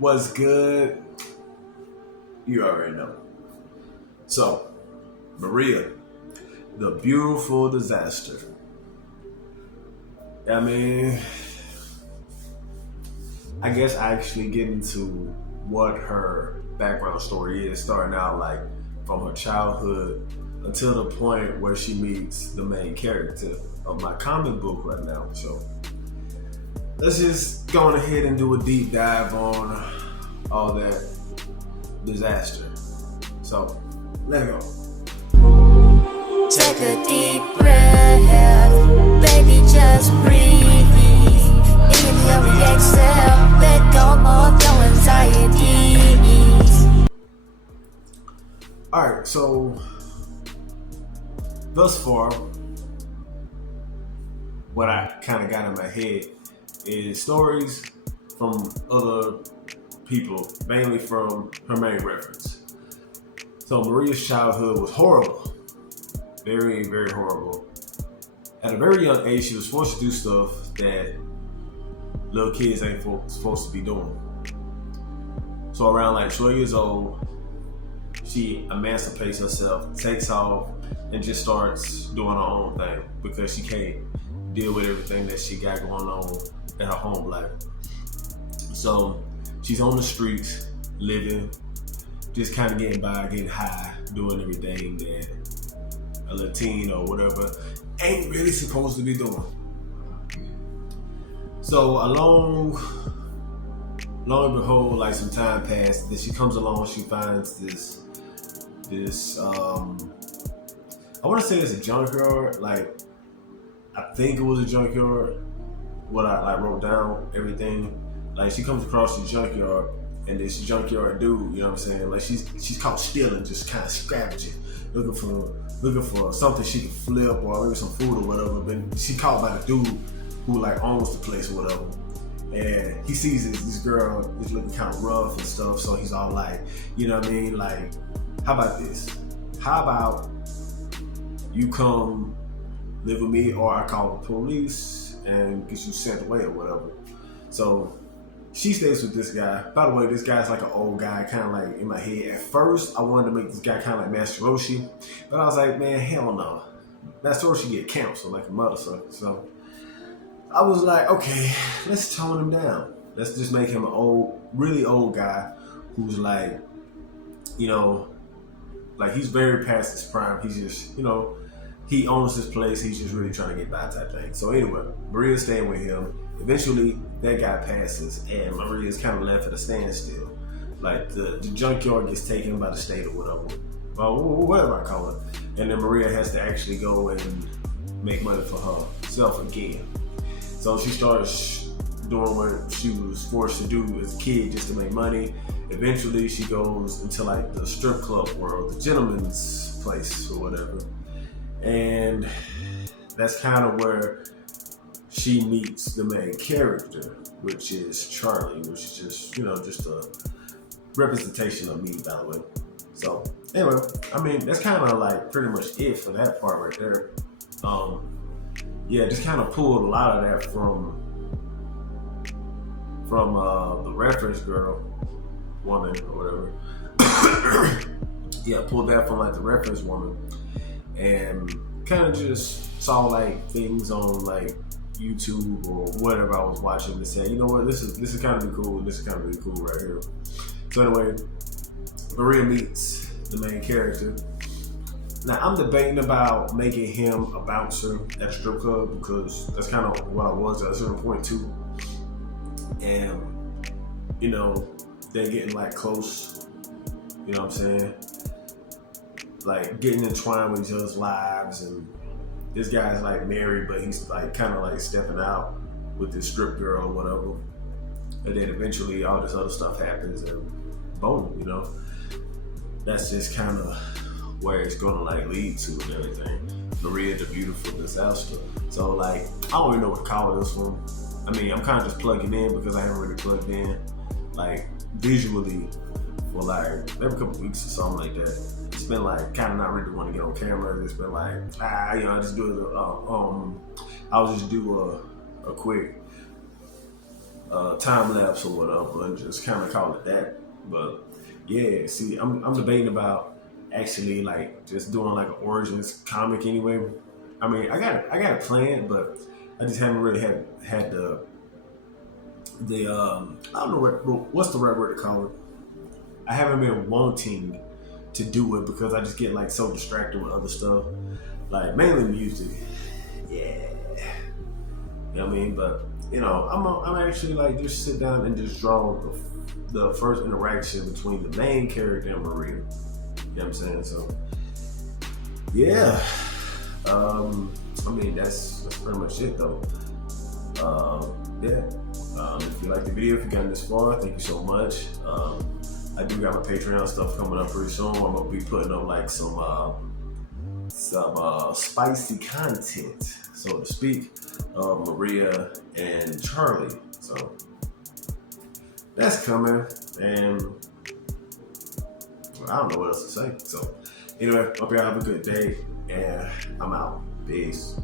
What's good? You already know. So, Maria, the beautiful disaster. I mean, I guess I actually get into what her background story is, starting out like from her childhood until the point where she meets the main character of my comic book right now. So, let's just go on ahead and do a deep dive on all that disaster. So, let's go. Take a deep breath, baby, just breathe. Inhale and exhale, let go of your anxieties. Alright, so thus far, what I kind of got in my head is stories from other people, mainly from her main reference. So Maria's childhood was horrible. Very, very horrible. At a very young age, she was forced to do stuff that little kids ain't supposed to be doing. So around like 12 years old, she emancipates herself, takes off, and just starts doing her own thing because she can't deal with everything that she got going on in her home life. So she's on the streets, living, just kind of getting by, getting high, doing everything that a Latina or whatever ain't really supposed to be doing. So along and behold, like some time passed, then she comes along, she finds this I want to say it's a junkyard. Like, I think it was a junkyard. What I like wrote down everything. Like, she comes across the junkyard, and this junkyard dude, you know what I'm saying? Like, she's caught stealing, just kind of scavenging, looking for something she can flip or maybe some food or whatever. But she caught by the dude who like owns the place or whatever. And he sees this girl is looking kind of rough and stuff, so he's all like, you know what I mean? Like, how about this? How about you come live with me, or I call the police and get you sent away or whatever. So she stays with this guy. By the way, this guy's like an old guy, kind of like in my head. At first, I wanted to make this guy kind of like Master Roshi, but I was like, man, hell no. Master Roshi get canceled like a motherfucker. So I was like, okay, let's tone him down. Let's just make him an old, really old guy who's like, you know, like he's very past his prime. He's just, you know, he owns this place. He's just really trying to get by type thing. So anyway, Maria's staying with him. Eventually, that guy passes, and Maria's kind of left at a standstill. Like the junkyard gets taken by the state or whatever, well, whatever I call it. And then Maria has to actually go and make money for herself again. So she starts doing what she was forced to do as a kid just to make money. Eventually, she goes into like the strip club world, the gentleman's place or whatever. And that's kind of where she meets the main character, which is Charlie, which is just, you know, just a representation of me, by the way. So anyway, I mean, that's kind of like pretty much it for that part right there. Yeah, just kind of pulled a lot of that from the reference girl, woman or whatever. Yeah, pulled that from like the reference woman, and kind of just saw like things on like YouTube or whatever I was watching to say, you know what, this is kind of be cool, and this is kind of be cool right here. So anyway, Maria meets the main character. Now I'm debating about making him a bouncer at a strip club because that's kind of what I was at a certain point too. And you know, they're getting like close, you know what I'm saying? Like getting entwined with each other's lives, and this guy's like married, but he's like kind of like stepping out with this strip girl or whatever. And then eventually all this other stuff happens, and boom, you know, that's just kind of where it's gonna like lead to and everything. Maria the beautiful disaster. So like, I don't even know what to call this one. I mean, I'm kind of just plugging in because I haven't really plugged in like visually for like every couple weeks or something like that. It's been like kind of not really want to get on camera. It's been like, you know, I just do it. I'll just do a quick time lapse or whatever, and just kind of call it that. But yeah, see, I'm debating about actually like just doing like an origins comic anyway. I mean, I got it planned, but I just haven't really had the I don't know what's the right word to call it. I haven't been wanting to do it because I just get like so distracted with other stuff, like mainly music. Yeah, you know what I mean. But you know, I'm actually like just sit down and just draw the first interaction between the main character and Maria. You know what I'm saying? So yeah, I mean that's pretty much it though. Yeah. If you like the video, if you got this far, thank you so much. I do got my Patreon stuff coming up pretty soon. I'm gonna be putting up like some spicy content, so to speak, of Maria and Charlie. So that's coming, and I don't know what else to say. So anyway, hope y'all have a good day, and I'm out. Peace.